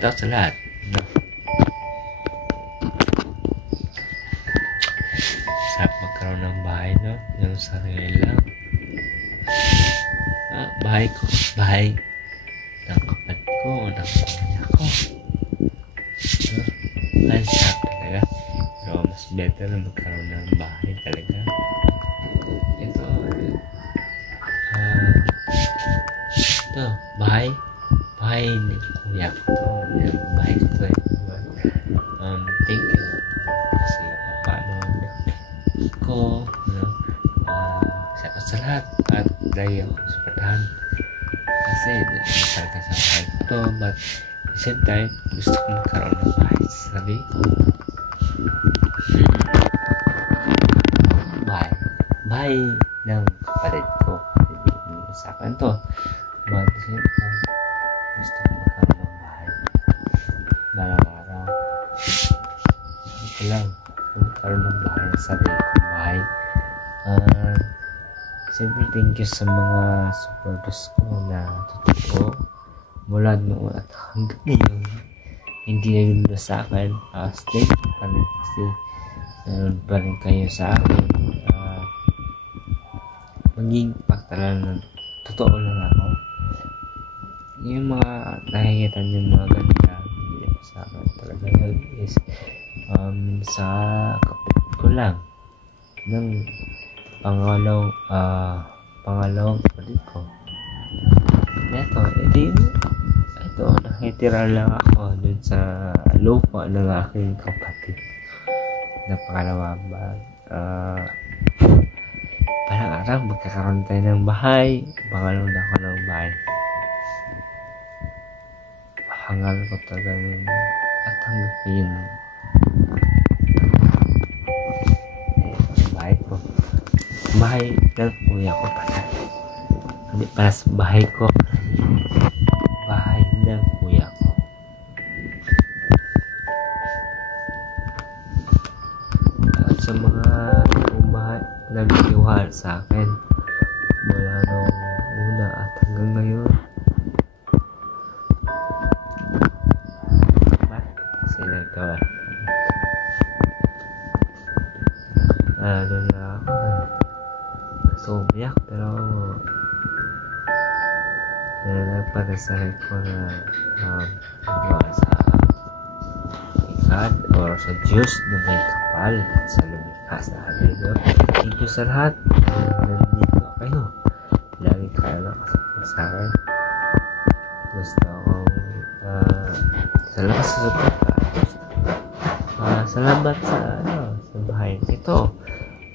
shout out sa lahat. No? Sarap magkaroon ng bahay, no? Yung sarili lang. Bahay ko. Bahay ng kapatid ko, ng pamilya ko. Ang sarap talaga. Pero mas better na magkaroon ng bahay talaga. Ito, bahay ni kuya ko to. Bahay ko to. Thank you. Kasi paano ko, sa lahat at dahil ako supportahan. Kasi nagpapasal ka sa bahay ko to, but at the same time, gusto ko magkaroon ng bahay sa sarili ko. Bahay ng kapatid ko. Hindi sa akin to. But at the same time, gusto ko magkaroon ng bahay. Balang araw. Ito lang. Magkaroon ng bahay sa sarili kong bahay. Siyempre, thank you sa mga supporters ko na totoo mula noon at hanggang ngayon. Hindi na yun sa akin. Stay pa rin kasi nanonood pa rin kayo sa akin. Maging pagtalan ng totoo lang ako. Yung mga nakikita niyo mga ganda hindi ako sa akin talaga yun is sa kapit ko lang ng pangalawang kapatid ko. Ito nakitira lang ako dun sa lupa ng aking kapatid na pangalawa ba. Parang araw magkakaroon tayo ng bahay. Pangalawang na ako ng bahay. Hangal ko talaga yun. At hanggang ngayon bahay ko. Bahay ng kuya ko pala. Hindi para sa bahay ko. Bahay ng kuya ko. At sa mga nagtiwala sa akin mula nung una at hanggang ngayon. Kasi nagtawa. Doon na ako. So, umiyak pero nagpadasahin ko na sa God or sa Diyos na may kapal at sa lumikha sa atin. Thank you sa lahat. Nandito kayo. Lagi kayo nakasapot sa akin. Gusto akong salamat sa suporta. Salamat sa bahay nito.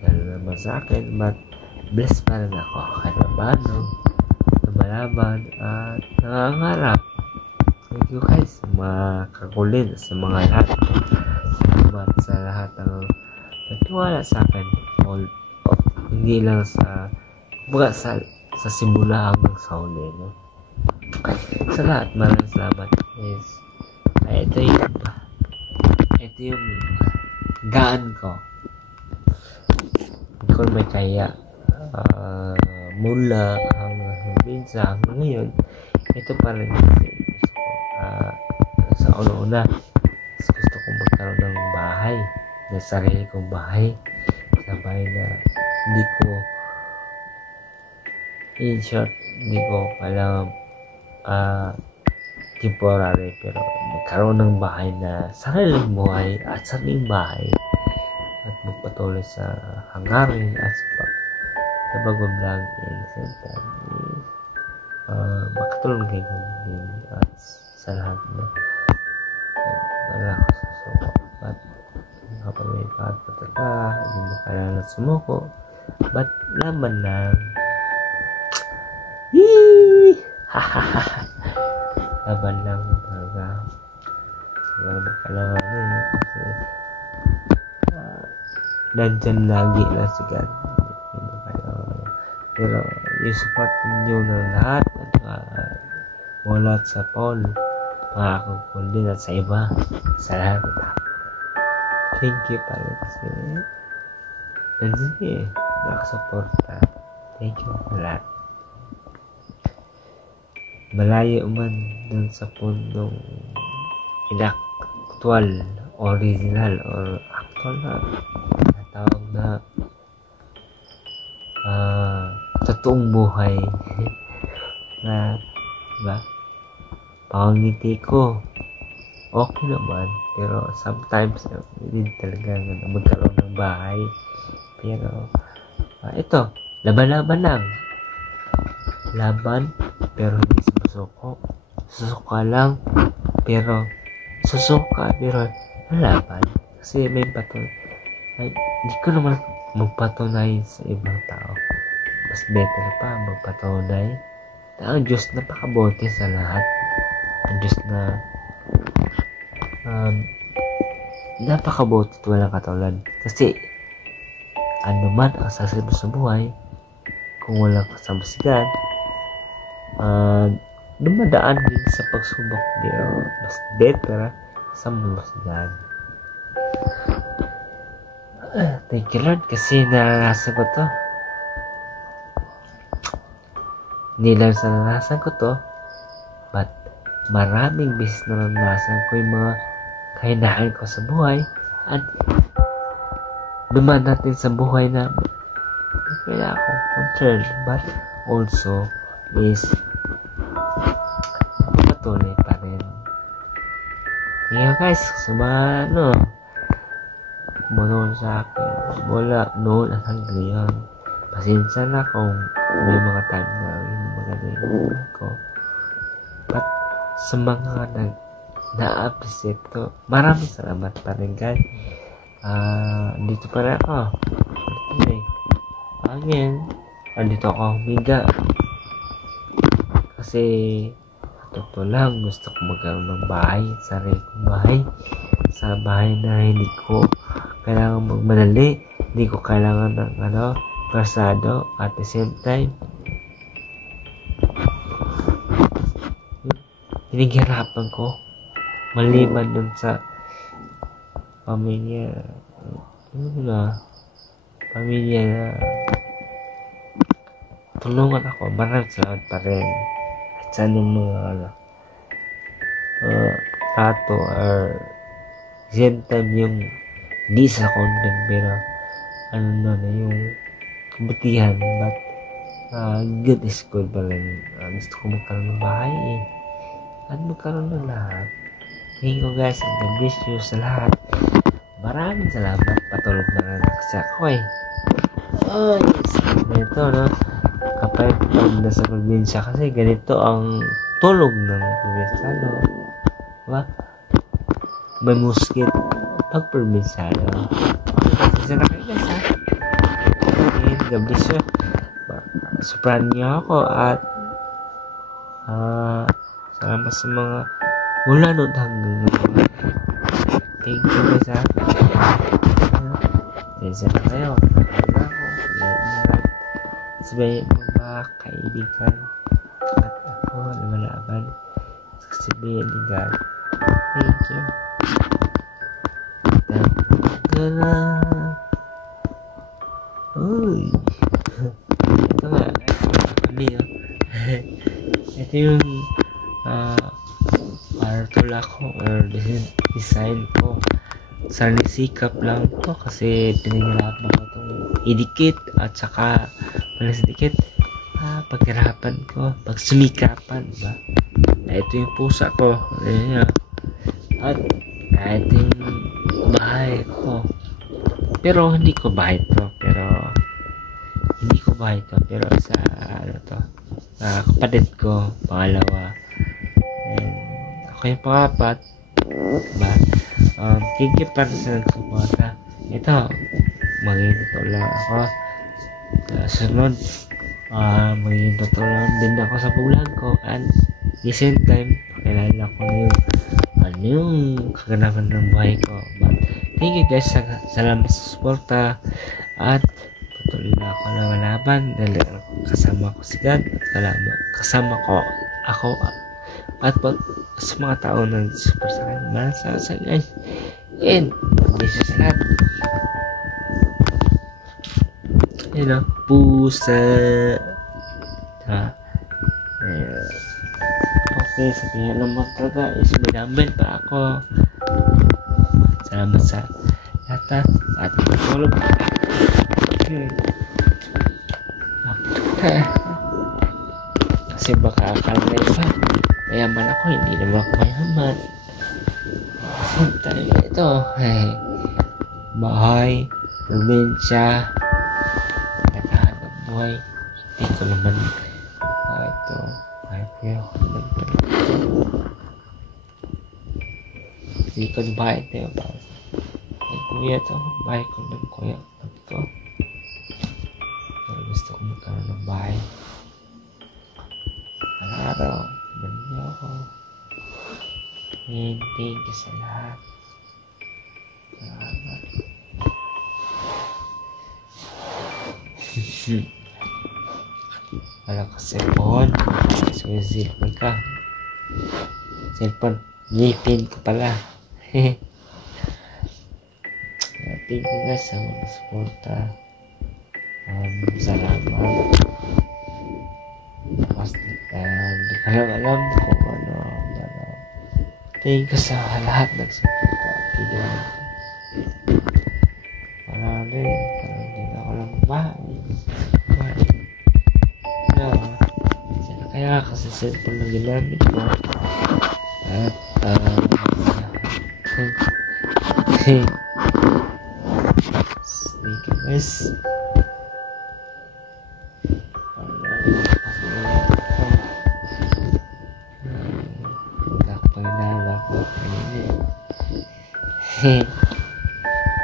Dahil naman sa akin, but blessed pa rin ako. Kahit paano, lumalaban at nangangarap. Thank you guys sa mga kakulin, sa mga lahat. Salamat sa lahat ng nagtiwala sa akin. Hindi lang sa simula hanggang sa huli, no? Sa lahat, maraming salamat. Ito yung gaan ko. Kung may kaya mula hanggang ngayon, ito pa rin sa una-una gusto kong magkaroon ng bahay, na sarili kong bahay, sabay na hindi ko in short, hindi ko alam temporary, pero magkaroon ng bahay na sariling buhay at sariling bahay at magpatuloy sa hangarin at sa pag-vlog makatulong kayo din at sa lahat na wala ako sa suko at kapag may pagpatata hindi mo kailangan sumuko but laban lang laban lang talaga wala kailangan kasi nandyan lagi lang si God. Pero yung support ninyo ng lahat at mula sa Paul, pangako ko din at sa iba, sa lahat. Thank you pala kasi nandiyan nakasuporta. Thank you sa lahat. Malayo man dun sa pundong inactual, original, or actual na tawag na totoong buhay na diba? Pangangiti ko okay naman, pero sometimes hindi talaga magkaroon ng bahay. Pero ito, laban-laban lang, laban pero hindi sumusuko, susuka lang pero lalaban kasi may ay, hindi ko naman magpatunay sa ibang tao. Mas better pa magpatunay na ang Diyos napakabuti sa lahat. Ang Diyos na napakabuti at walang katulad. Kasi ano man ang sasabi sa buhay, kung walang kasama si God, dumadaan din sa pagsubok. Pero mas better kasama mo si God. Thank you Lord kasi naranasan ko to. Hindi lang sa naranasan ko to, but maraming beses na naranasan ko yung mga kahinaan ko sa buhay at dumaan natin sa buhay na kaya ako concerned, but also is patuloy pa rin. Kaya guys, sa mga manood sa akin mula noon at hanggang ngayon, pasensya na kung may mga time na hindi maganda yung ko, but sa mga na-appreciate ko, maraming salamat pa rin guys. Dito pa rin ako andito ako humiga kasi totoo lang gusto ko magkaroon ng bahay, sarili kong bahay, sa bahay na hindi ko kailangan magmadali, hindi ko kailangan ng persado, at the same time pinaghirapan ko maliban dun sa pamilya na tulungan ako. Maraming salamat pa rin at sa mga tato or same time yung di sa content pero yung kabutihan, but good is good pa rin. Gusto ko magkaroon ng bahay at magkaroon ng lahat. Thank you guys, and God bless you sa lahat. Maraming salamat. Patulog na rin kasi ako yes, ganito kapag nasa probinsya kasi ganito ang tulog ng probinsyano, diba? May muskit pag probinsyano. Kasi na kayo guys and God bless you. Supran niyo ako at salamat sa mga mula noon hanggang ngayon. Thank you guys Pasensya na kayo. Sabihin mga kaibigan at ako lumalaban sa sabihin ni God. Thank you. Tagala. Uy. Ito nga. Ito yung tula ko or design ko. Sikap lang to kasi pinaghirapan ko itong idikit at saka dikit paghirapan ko, pagsumikapan, diba? Na ito yung pusa ko, at ito yung bahay ko, pero hindi ko bahay to, pero sa kapatid ko, pangalawa, and ako yung pangapat, diba? Thank you para sa nagsuporta. Ito, maging totoo lang ako sunod, maging totoo lang din ako sa vlog ko, and the same time pakilala ko yung kaganapan ng buhay ko. But thank you guys, salamat sa suporta at patuloy na ako lumalaban dahil kasama ko si God, kasama ko ako at sa mga tao na super sa akin. Maraming sa guys, and bless you sa lahat. Pusa Okay, sabihin ng motor guys, binamit pa ako. Salamat sa lahat at tulog. Okay. Kasi baka akala na iba, mayaman ako, hindi naman ako mayaman. Samtali ito, bahay, probinsya, naghahanap buhay. Hindi ko naman, ito, bahay ko yun. Hindi ko yung bahay ito yung bahay. Ay kuya ito, bahay ko ng kuya ito. Pero gusto ko magkaroon ng bahay. Araw, banyo ako. And thank you sa lahat. Salamat. Wala ka cellphone. So yung cellphone ka. Cellphone. Ngipin ko pala. Thank you guys sa mga suporta. Salamat. Hindi ko lang alam kung ano. Thank you sa lahat ng suporta. Marami ako lang bahay. Kaya kasi cellphone na ginamit ko. At thank you guys.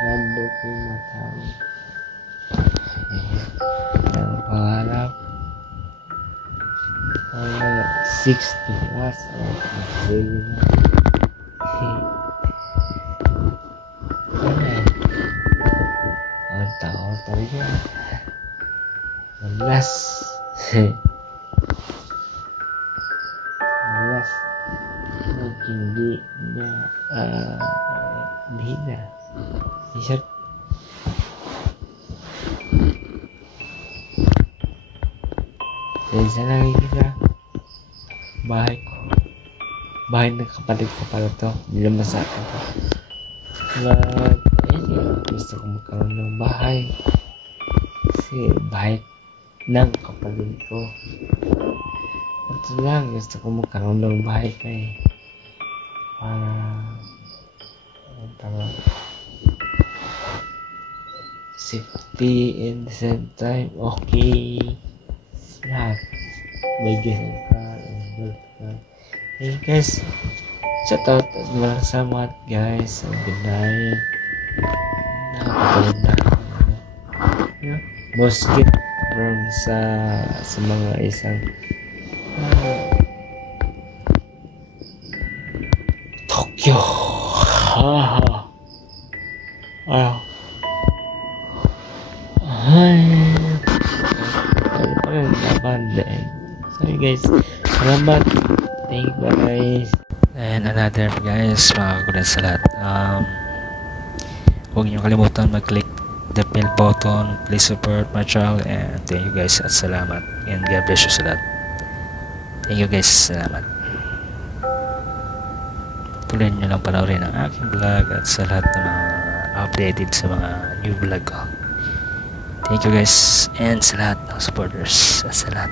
Lando ko yung matao. Ang pangarap 60 plus ang tao talaga malas hindi na hindi na isa lagi kita bahay ng kapatid ko pala to, hindi naman sa akin to. But gusto ko magkaroon ng bahay kasi bahay ng kapatid ko. Ito lang, gusto ko magkaroon ng bahay kay para safety and the same time okay lahat. May gising ka and health ka. Hey guys, shout out at maraming salamat guys. Good night. Nakapagod na mosquito from sa mga isang Tokyo. Sorry guys, salamat. Thank you guys. And another guys, mga kulit sa lahat. Huwag niyo kalimutan mag-click the bell button. Please support my channel and thank you guys at salamat. And God bless you sa lahat. Thank you guys, salamat. Tuloy nyo lang panoorin ang aking vlog at sa lahat ng mga updated sa mga new vlog ko. Thank you guys and sa lahat ng supporters at sa lahat.